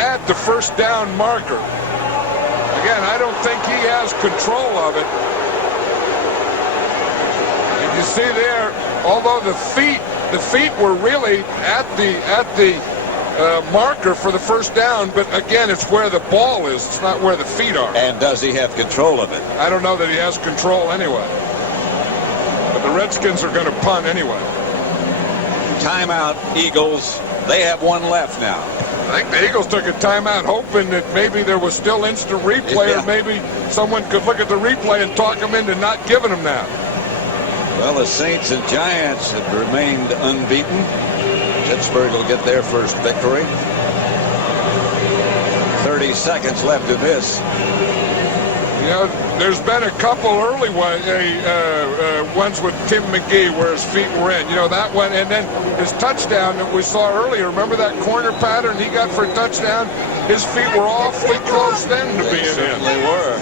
at the first down marker. Again, I don't think he has control of it. And you see there, although the feet were really at the marker for the first down, but again, it's where the ball is. It's not where the feet are. And does he have control of it? I don't know that he has control anyway. But the Redskins are going to punt anyway. Timeout, Eagles. They have one left now. I think the Eagles took a timeout hoping that maybe there was still instant replay, or maybe someone could look at the replay and talk them into not giving them that. Well, the Saints and Giants have remained unbeaten. Pittsburgh will get their first victory. 30 seconds left in this. You know, there's been a couple early ones with Tim McGee where his feet were in. You know, that one, and then his touchdown that we saw earlier. Remember that corner pattern he got for a touchdown? His feet were awfully close then to being in. Certainly were.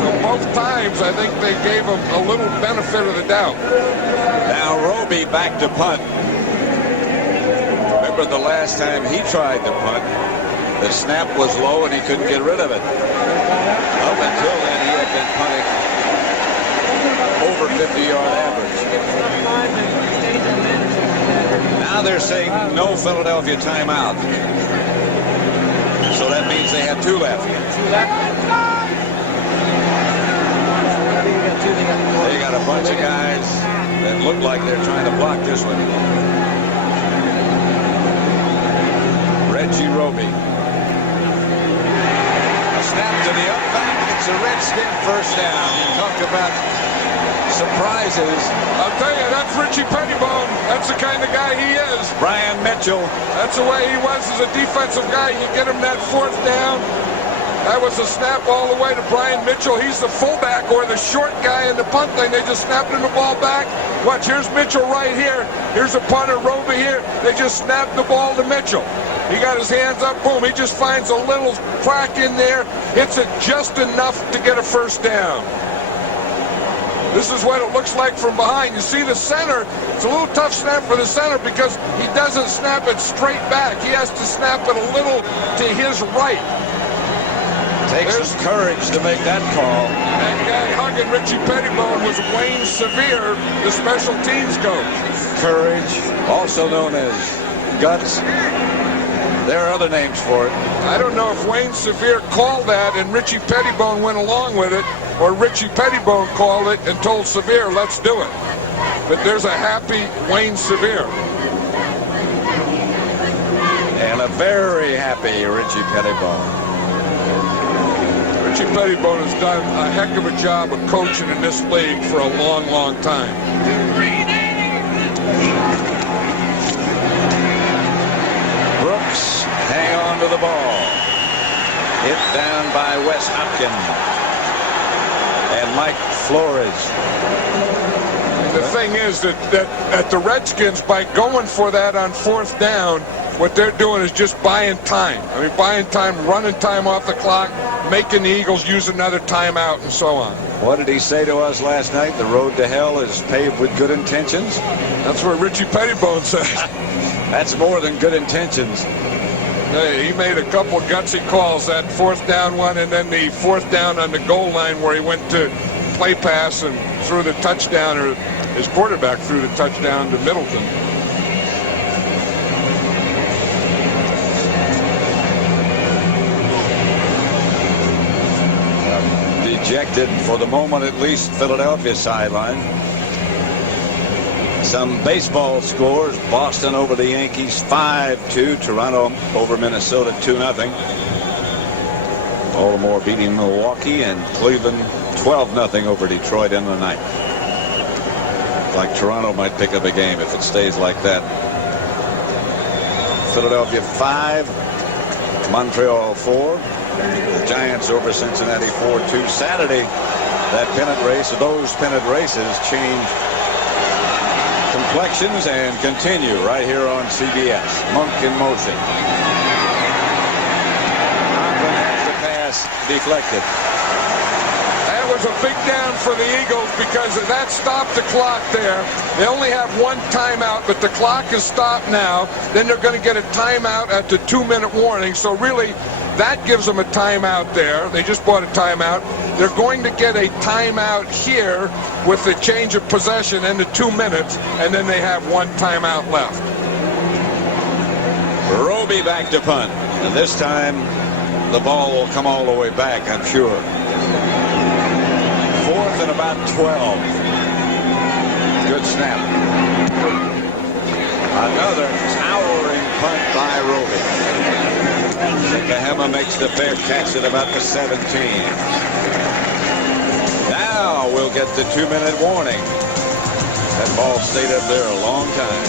So both times, I think they gave him a little benefit of the doubt. Now Roby back to punt. Remember the last time he tried to punt, the snap was low and he couldn't get rid of it. Up until then, he had been punting over 50-yard average. Now they're saying no Philadelphia timeout. So that means they have two left. They got a bunch of guys that look like they're trying to block this one. Reggie Roby. A snap to the up back. It's a Redskin first down. You talk about surprises. I'll tell you, that's Richie Pettibone. That's the kind of guy he is. Brian Mitchell. That's the way he was as a defensive guy. You get him that fourth down. That was a snap all the way to Brian Mitchell. He's the fullback or the short guy in the punt thing. They just snapped him the ball back. Watch, here's Mitchell right here. Here's a punter, Roby here. They just snapped the ball to Mitchell. He got his hands up, boom. He just finds a little crack in there, hits it just enough to get a first down. This is what it looks like from behind. You see the center, it's a little tough snap for the center because he doesn't snap it straight back. He has to snap it a little to his right. Takes some courage to make that call. That guy hugging Richie Pettibone was Wayne Sevier, the special teams coach. Courage, also known as guts. There are other names for it. I don't know if Wayne Sevier called that and Richie Pettibone went along with it, or Richie Pettibone called it and told Sevier, let's do it. But there's a happy Wayne Sevier. And a very happy Richie Pettibone. Richie Pettibone has done a heck of a job of coaching in this league for a long, long time. Brooks hang on to the ball. Hit down by Wes Hopkins and Mike Flores. The thing is that the Redskins, by going for that on fourth down, what they're doing is just buying time. I mean, buying time, running time off the clock, making the Eagles use another timeout, and so on. What did he say to us last night? The road to hell is paved with good intentions? That's what Richie Pettibone says. That's more than good intentions. Hey, he made a couple gutsy calls, that fourth down one, and then the fourth down on the goal line where he went to play pass and threw the touchdown, or his quarterback threw the touchdown to Middleton. Dejected, for the moment at least, Philadelphia sideline. Some baseball scores. Boston over the Yankees 5-2. Toronto over Minnesota 2-0. Baltimore beating Milwaukee, and Cleveland 12-0 over Detroit in the ninth. Like Toronto might pick up a game if it stays like that. Philadelphia 5, Montreal 4. The Giants over Cincinnati 4-2. Saturday, that pennant race, those pennant races change complexions and continue right here on CBS. Monk in motion. Conklin has the pass deflected. That was a big down for the Eagles because that stopped the clock there. They only have one timeout, but the clock is stopped now. Then they're going to get a timeout at the 2-minute warning. So really, that gives them a timeout there. They just bought a timeout. They're going to get a timeout here with the change of possession and the 2 minutes, and then they have one timeout left. Roby back to punt. And this time, the ball will come all the way back, I'm sure. 4th and about 12. Good snap. Another towering punt by Roby. Sikahema makes the fair catch at about the 17. Now we'll get the 2-minute warning. That ball stayed up there a long time.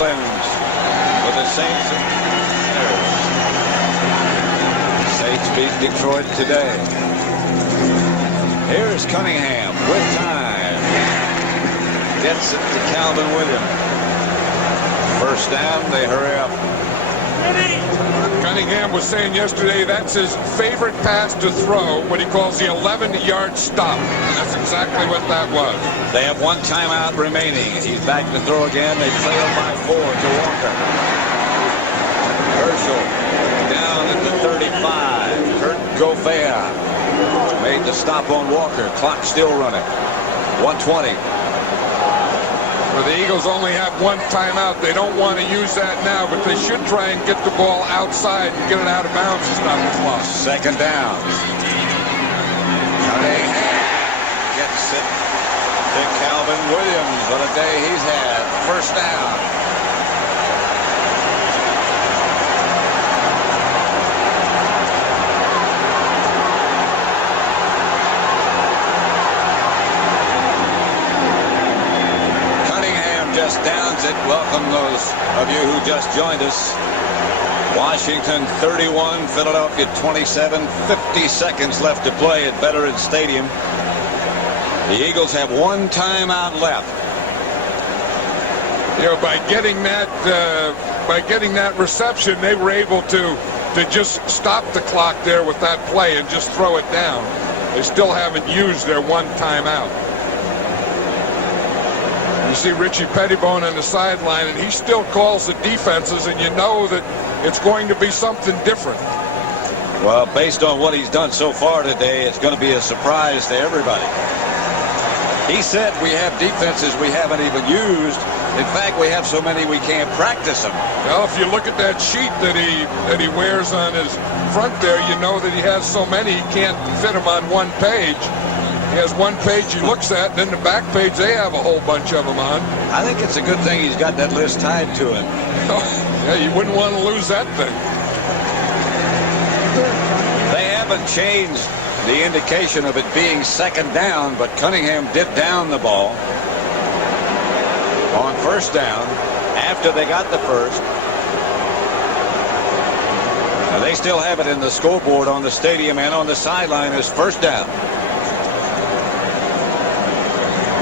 For the Saints. Saints beat Detroit today. Here's Cunningham with time. Gets it to Calvin Williams. First down, they hurry up. Cunningham was saying yesterday that's his favorite pass to throw, what he calls the 11-yard stop. And that's exactly what that was. They have one timeout remaining. He's back to throw again. They trail by 4 to Walker. Herschel down at the 35. Kurt Gofea made the stop on Walker. Clock still running. 1:20. Well, the Eagles only have one timeout. They don't want to use that now, but they should try and get the ball outside and get it out of bounds to stop the clock. Second down. Cunningham gets it to Calvin Williams. What a day he's had. First down. Downs it. Welcome those of you who just joined us. Washington 31, Philadelphia 27, 50 seconds left to play at Veterans Stadium. The Eagles have one timeout left. You know, by getting that reception, they were able to just stop the clock there with that play and just throw it down. They still haven't used their one timeout. You see Richie Pettibone on the sideline, and he still calls the defenses, and you know that it's going to be something different. Well, based on what he's done so far today, it's going to be a surprise to everybody. He said we have defenses we haven't even used. In fact, we have so many we can't practice them. Well, if you look at that sheet that he wears on his front there, you know that he has so many he can't fit them on one page. He has one page he looks at, and then the back page they have a whole bunch of them on. I think it's a good thing he's got that list tied to him. Yeah, you wouldn't want to lose that thing. They haven't changed the indication of it being second down, but Cunningham did down the ball on first down after they got the first. Now they still have it in the scoreboard on the stadium and on the sideline as first down.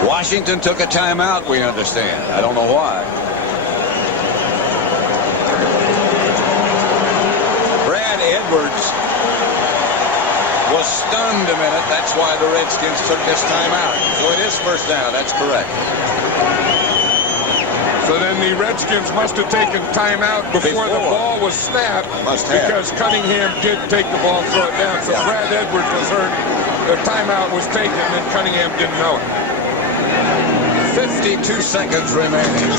Washington took a timeout, we understand. I don't know why. Brad Edwards was stunned a minute. That's why the Redskins took this timeout. So it is first down. That's correct. So then the Redskins must have taken timeout before the ball was snapped. Because Cunningham did take the ball and throw it down. So yeah. Brad Edwards was hurt. The timeout was taken, and Cunningham didn't know it. 52 seconds remaining.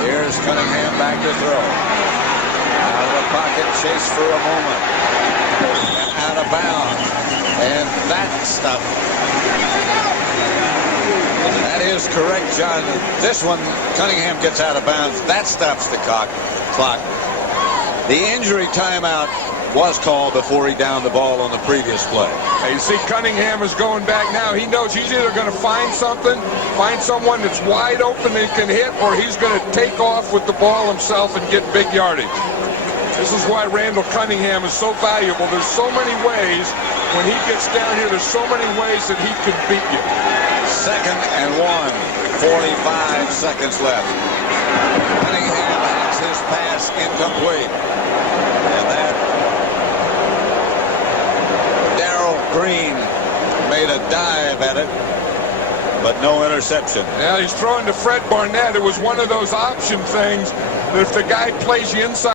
Here's Cunningham back to throw. Out of the pocket, chase for a moment. And out of bounds. And that stuff. That is correct, John. This one, Cunningham gets out of bounds. That stops the clock. The injury timeout was called before he downed the ball on the previous play. You see Cunningham is going back now. He knows he's either going to find someone that's wide open and can hit, or he's going to take off with the ball himself and get big yardage. This is why Randall Cunningham is so valuable. There's so many ways when he gets down here, there's so many ways that he can beat you. Second and 1, 45 seconds left. Cunningham has his pass incomplete. And that Green made a dive at it, but no interception. Yeah, he's throwing to Fred Barnett. It was one of those option things that if the guy plays you inside